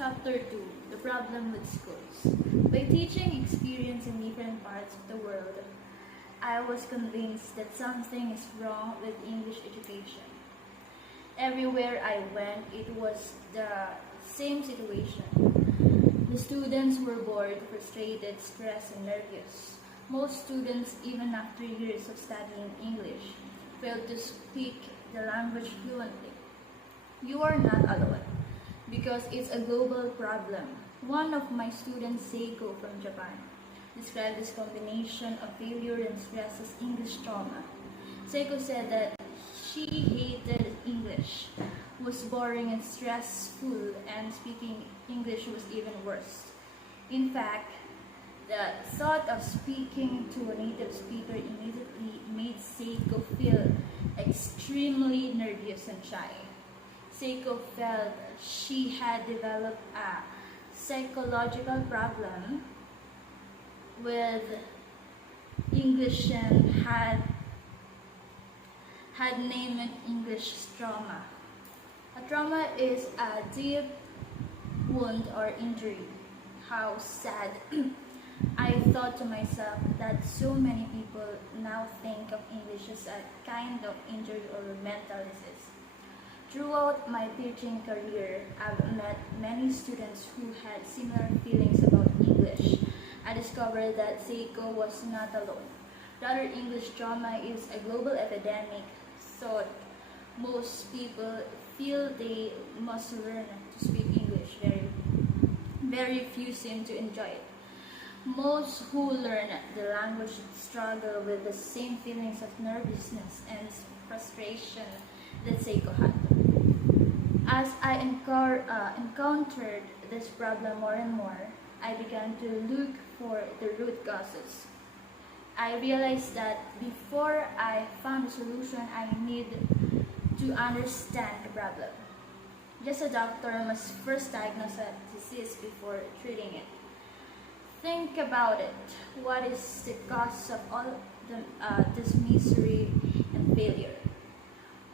Chapter 2: The Problem with Schools. By teaching experience in different parts of the world, I was convinced that something is wrong with English education. Everywhere I went, it was the same situation. The students were bored, frustrated, stressed, and nervous. Most students, even after years of studying English, failed to speak the language fluently. You are not alone, because it's a global problem. One of my students, Seiko from Japan, described this combination of failure and stress as English trauma. Seiko said that she hated English, was boring and stressful, and speaking English was even worse. In fact, the thought of speaking to a native speaker immediately made Seiko feel extremely nervous and shy. Seiko felt she had developed a psychological problem with English and had named it English trauma. A trauma is a deep wound or injury. How sad. I thought to myself that so many people now think of English as a kind of injury or mental disease. Throughout my teaching career, I've met many students who had similar feelings about English. I discovered that Seiko was not alone. Rather, English trauma is a global epidemic, so most people feel they must learn to speak English. Very few seem to enjoy it. Most who learn the language struggle with the same feelings of nervousness and frustration that Seiko had. As I encountered this problem more and more, I began to look for the root causes. I realized that before I found a solution, I need to understand the problem. Just a doctor must first diagnose a disease before treating it. Think about it. What is the cause of all this misery and failure?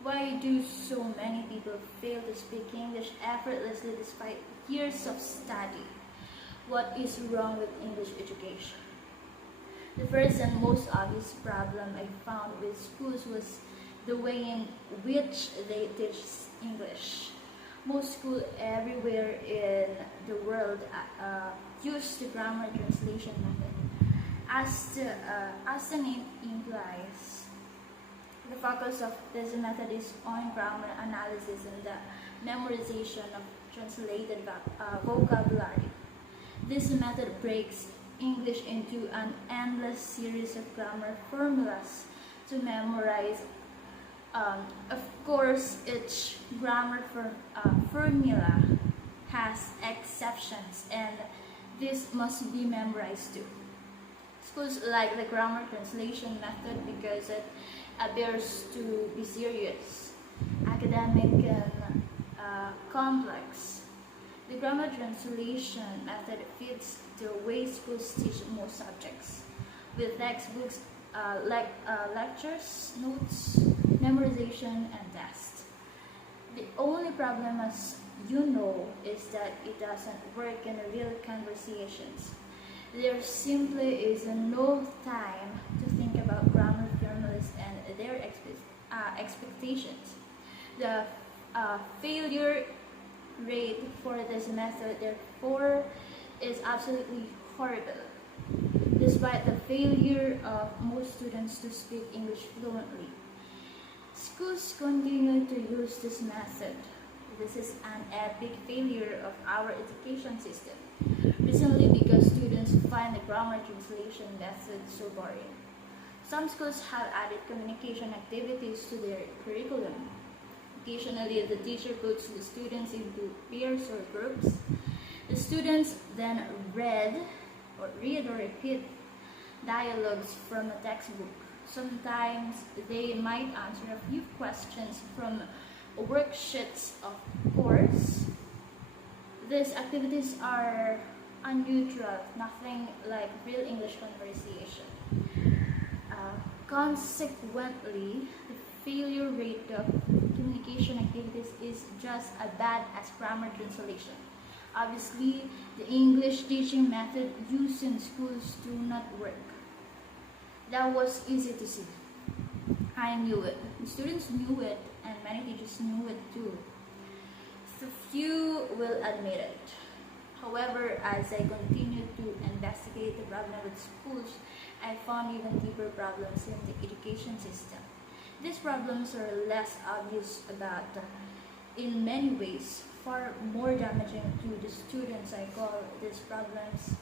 Why do so many people fail to speak English effortlessly despite years of study? What is wrong with English education? The first and most obvious problem I found with schools was the way in which they teach English. Most schools everywhere in the world use the grammar translation method. As the name implies, the focus of this method is on grammar analysis and the memorization of translated vocabulary. This method breaks English into an endless series of grammar formulas to memorize. Of course, each grammar formula has exceptions, and this must be memorized too. Schools like the grammar translation method because it appears to be serious, academic, and complex. The grammar translation method fits the way schools teach most subjects, with textbooks, lectures, notes, memorization, and tests. The only problem, as you know, is that it doesn't work in real conversations. There simply is no time to think about grammar formulas and their expectations. The failure rate for this method, therefore, is absolutely horrible. Despite the failure of most students to speak English fluently, schools continue to use this method. This is an epic failure of our education system. Recently, because students find the grammar translation method so boring. Some schools have added communication activities to their curriculum. Occasionally, the teacher puts the students into pairs or groups. The students then read or repeat dialogues from a textbook. Sometimes they might answer a few questions from worksheets of course. These activities are unusual, nothing like real English conversation. Consequently, the failure rate of communication activities is just as bad as grammar translation. Obviously, the English teaching method used in schools do not work. That was easy to see. I knew it. The students knew it, and many teachers knew it too. So few will admit it. However, as I continued to investigate the problem with schools, I found even deeper problems in the education system. These problems are less obvious but in many ways far more damaging to the students. I call these problems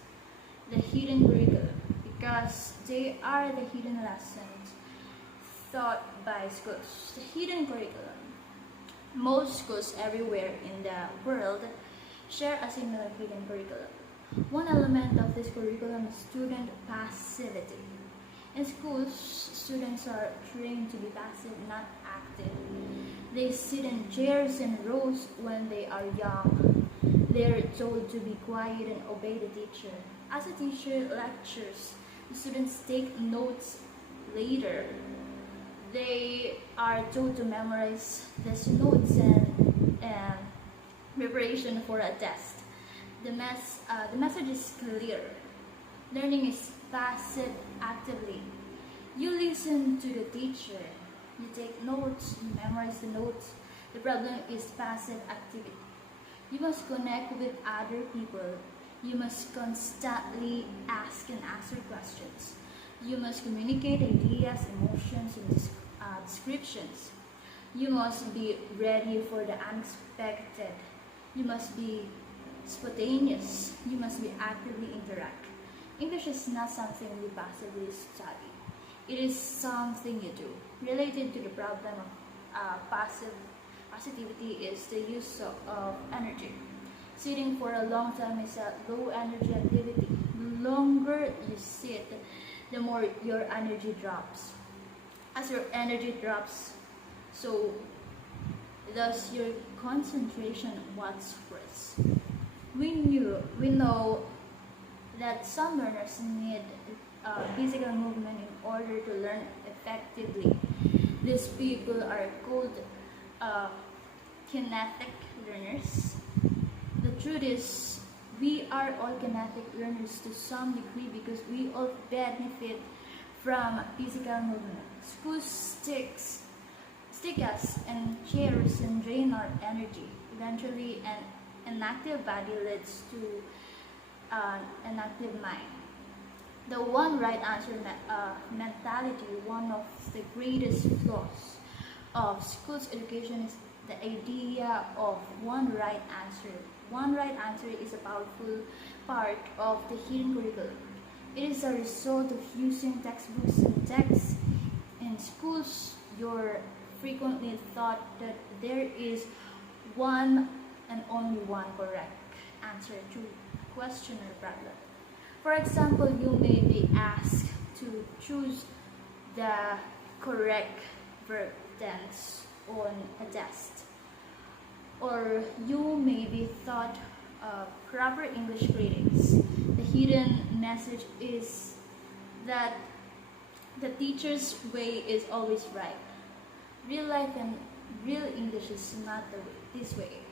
the hidden curriculum because they are the hidden lessons taught by schools. The hidden curriculum. Most schools everywhere in the world share a similar hidden curriculum. One element of this curriculum is student passivity. In schools, students are trained to be passive, not active. They sit in chairs and rows when they are young. They are told to be quiet and obey the teacher. As a teacher lectures, the students take notes later. They are told to memorize these notes and preparation for a test. The message is clear. Learning is passive actively. You listen to the teacher. You take notes, you memorize the notes. The problem is passive activity. You must connect with other people. You must constantly ask and answer questions. You must communicate ideas, emotions, and descriptions. You must be ready for the unexpected. You must be spontaneous. You must be actively interact. English is not something you passively study. It is something you do. Related to the problem of passivity is the use of energy. Sitting for a long time is a low energy activity. The longer you sit, the more your energy drops. As your energy drops, so does your concentration what's worse. We know that some learners need physical movement in order to learn effectively. These people are called kinetic learners. The truth is, we are all kinetic learners to some degree because we all benefit from physical movement. Schools stick us in chairs and drain our energy. Eventually, an active body leads to an active mind. The one right answer mentality, one of the greatest flaws of schools education is the idea of one right answer. One right answer is a powerful part of the hidden curriculum. It is a result of using textbooks and texts. In schools, you're frequently taught that there is one and only one correct answer to a question or problem. For example, you may be asked to choose the correct verb tense on a test. Or you may be taught proper English greetings. The hidden message is that the teacher's way is always right. Real life and real English is not this way.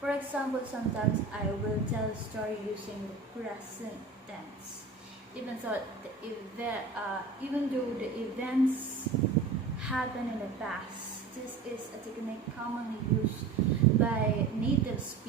For example, sometimes I will tell a story using the present tense, even though the events happen in the past. This is a technique commonly used by native speakers